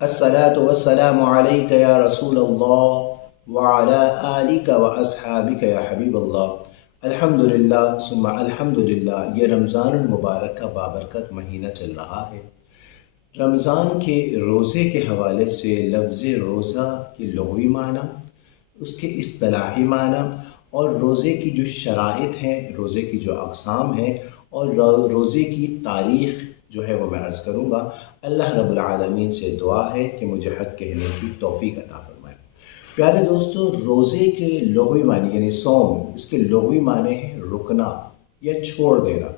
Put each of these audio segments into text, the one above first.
الصلاة والسلام عليك या रसूल अल्लाह वअला आलिका व अस्हाबिका या हबीब अल्लाह। अल्हम्दुलिल्लाह सुम्मा अल्हम्दुलिल्लाह। ये रमज़ानुल मुबारक का बाबरकत महीना चल रहा है। रमज़ान के रोज़े के हवाले से लफ्ज़ रोज़ा के लुग़वी माना, उसके इस्तिलाही माना और रोज़े की जो शराइत हैं, रोज़े की जो अक़साम हैं और रोज़े की तारीख़ जो है वो मैं अर्ज़ करूँगा। अल्लाह रब्बुल आलमीन से दुआ है कि मुझे हक़ कहने की तौफ़ीक़ अता फ़रमाए। प्यारे दोस्तों, रोज़े के लुग़वी माने यानी सौम, इसके लुग़वी माने हैं रुकना या छोड़ देना।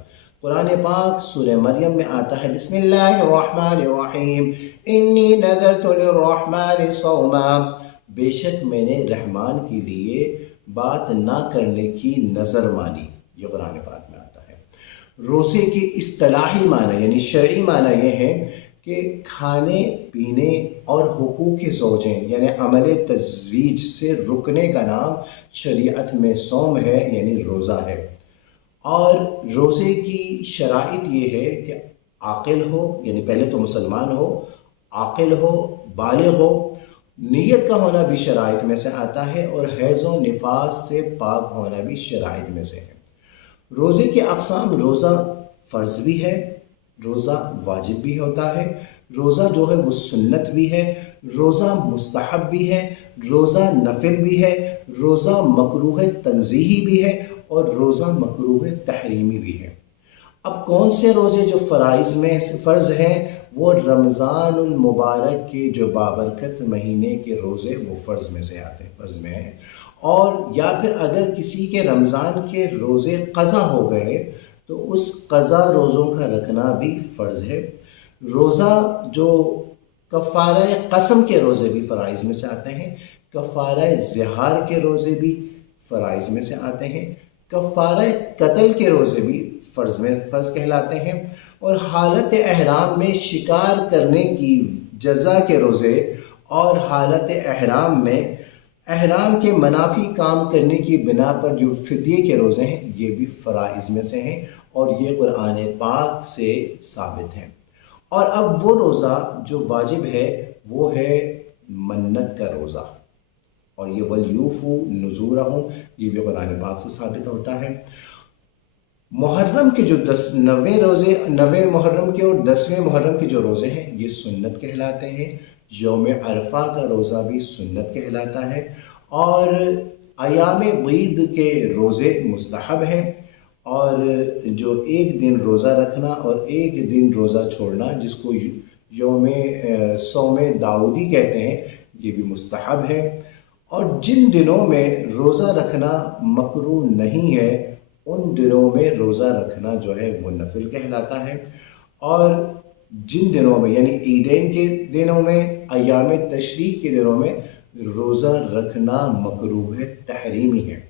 कुरान पाक सूरह मरियम में आता है, बिस्मिल्लाहिर्रहमानिर्रहीम, इन्नी नज़रतु लिर्रहमानि सौमा। बेशक मैंने रहमान के लिए बात ना करने की नज़र मानी। ये कुरान पाक में आता है। रोज़े के इस्तिलाही माना यानी शरई माना यह है कि खाने पीने और हुकूक़ ज़ौजैन यानी अमल तज़वीज से रुकने का नाम शरीयत में सौम है यानी रोज़ा है। और रोज़े की शराइत ये है कि आक़िल हो यानी पहले तो मुसलमान हो, आक़िल हो, बालिग़ हो, नीयत का होना भी शराइत में से आता है और हैज़ व निफास से पाक होना भी शराइत में से है। रोज़े के अक़साम, रोज़ा फ़र्ज़ भी है, रोज़ा वाजिब भी होता है, रोज़ा जो है वो सुन्नत भी है, रोज़ा मुस्तहब भी है, रोज़ा नफ़िल भी है, रोज़ा मकरूह तंज़ीही भी है और रोज़ा मकरूह तहरीमी भी है। अब कौन से रोज़े जो फ़राइज़ में फ़र्ज़ हैं, वो रमज़ानुल मुबारक के जो बाबरकत महीने के रोज़े वो फ़र्ज़ में से आते हैं, फ़र्ज़ में हैं। और या फिर अगर किसी के रमज़ान के रोज़े क़ज़ा हो गए तो उस क़ज़ा रोज़ों का रखना भी फ़र्ज़ है। रोज़ा जो कफ़ारा क़सम के रोज़े भी फ़राइज़ में से आते हैं, कफ़ारा ज़िहार के रोज़े भी फ़राइज़ में से आते हैं, कफ़ारा क़त्ल के रोज़े भी फ़र्ज़ कहलाते हैं और हालत एहराम में शिकार करने की जज़ा के रोज़े और हालत एहराम में एहराम के मनाफ़ी काम करने की बिना पर जो फ़िदिये के रोज़े हैं ये भी फ़राइज़ में से हैं और ये कुरान पाक से साबित हैं। और अब वो रोज़ा जो वाजिब है वो है मन्नत का रोज़ा और ये वलयूफ़ू नुज़ूरहुम, ये भी कुरान पाक से साबित होता है। मुहर्रम के जो 9वें मुहर्रम के और 10वें मुहर्रम के जो रोज़े हैं ये सुन्नत कहलाते हैं। यौम अरफ़ा का रोज़ा भी सुन्नत कहलाता है और अयाम ईद के रोज़े मुस्तहब हैं। और जो एक दिन रोज़ा रखना और एक दिन रोज़ा छोड़ना जिसको यौम सौम दाऊदी कहते हैं ये भी मुस्तहब है। और जिन दिनों में रोज़ा रखना मकरूह नहीं है उन दिनों में रोज़ा रखना जो है वो नफिल कहलाता है। और जिन दिनों में यानी ईदैन के दिनों में, अयाम तशरीक़ के दिनों में रोज़ा रखना मकरूह है, तहरीमी है।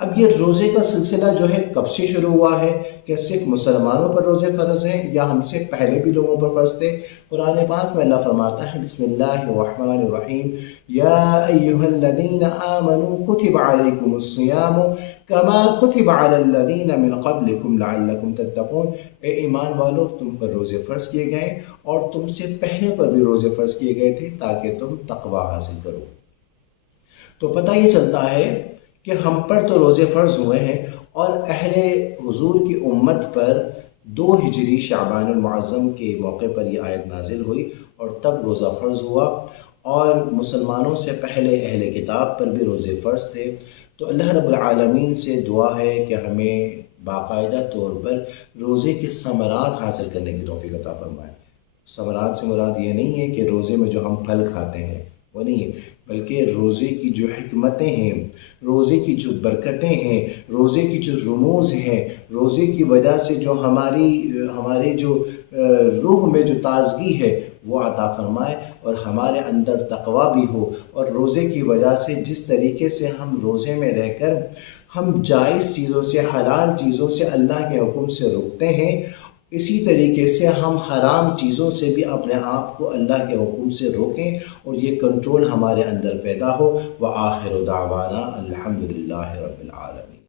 अब ये रोज़े का सिलसिला जो है कब से शुरू हुआ है? क्या सिर्फ मुसलमानों पर रोज़े फ़र्ज़ हैं या हमसे पहले भी लोगों पर फ़र्ज़ थे? कुरान पाक में अल्लाह फरमाता है, बिस्मिल्लाहिर्रहमानिर्रहीम, या अय्युहल्लज़ीना आमनू कुतिबा अलैकुमुस्सियामु कमा कुतिबा अलल्लज़ीना मिन क़ब्लिकुम लअल्लकुम तत्तक़ून। ए ईमान वालो, तुम पर रोज़े फ़र्ज़ किए गए और तुमसे पहले पर भी रोज़े फ़र्ज़ किए गए थे ताकि तुम तक़वा हासिल करो। तो पता ये चलता है कि हम पर तो रोज़े फ़र्ज़ हुए हैं और अहले हुज़ूर की उम्मत पर 2 हिजरी शाबानुल मुअज़्ज़म के मौके पर ये आयत नाज़िल हुई और तब रोज़ा फ़र्ज़ हुआ। और मुसलमानों से पहले अहले किताब पर भी रोज़े फ़र्ज़ थे। तो अल्लाह रब्बुल आलमीन से दुआ है कि हमें बाकायदा तौर पर रोज़े के समरात हासिल करने की तौफ़ीक़ अता फ़रमाए। समरात से मुराद ये नहीं है कि रोज़े में जो हम फल खाते हैं वो नहीं है, बल्कि रोज़े की जो हिकमतें हैं, रोज़े की जो बरकतें हैं, रोज़े की जो रमूज़ हैं, रोज़े की वजह से जो हमारे जो रूह में जो ताज़गी है वो अता फ़रमाए और हमारे अंदर तक़वा भी हो। और रोज़े की वजह से जिस तरीके से हम रोज़े में रहकर हम जायज़ चीज़ों से, हलाल चीज़ों से, अल्लाह के हुक्म से रुकते हैं, इसी तरीके से हम हराम चीज़ों से भी अपने आप को अल्लाह के हुक्म से रोकें और ये कंट्रोल हमारे अंदर पैदा हो। व आखिर दावाना अल्हम्दुलिल्लाहि रब्बिल आलमीन।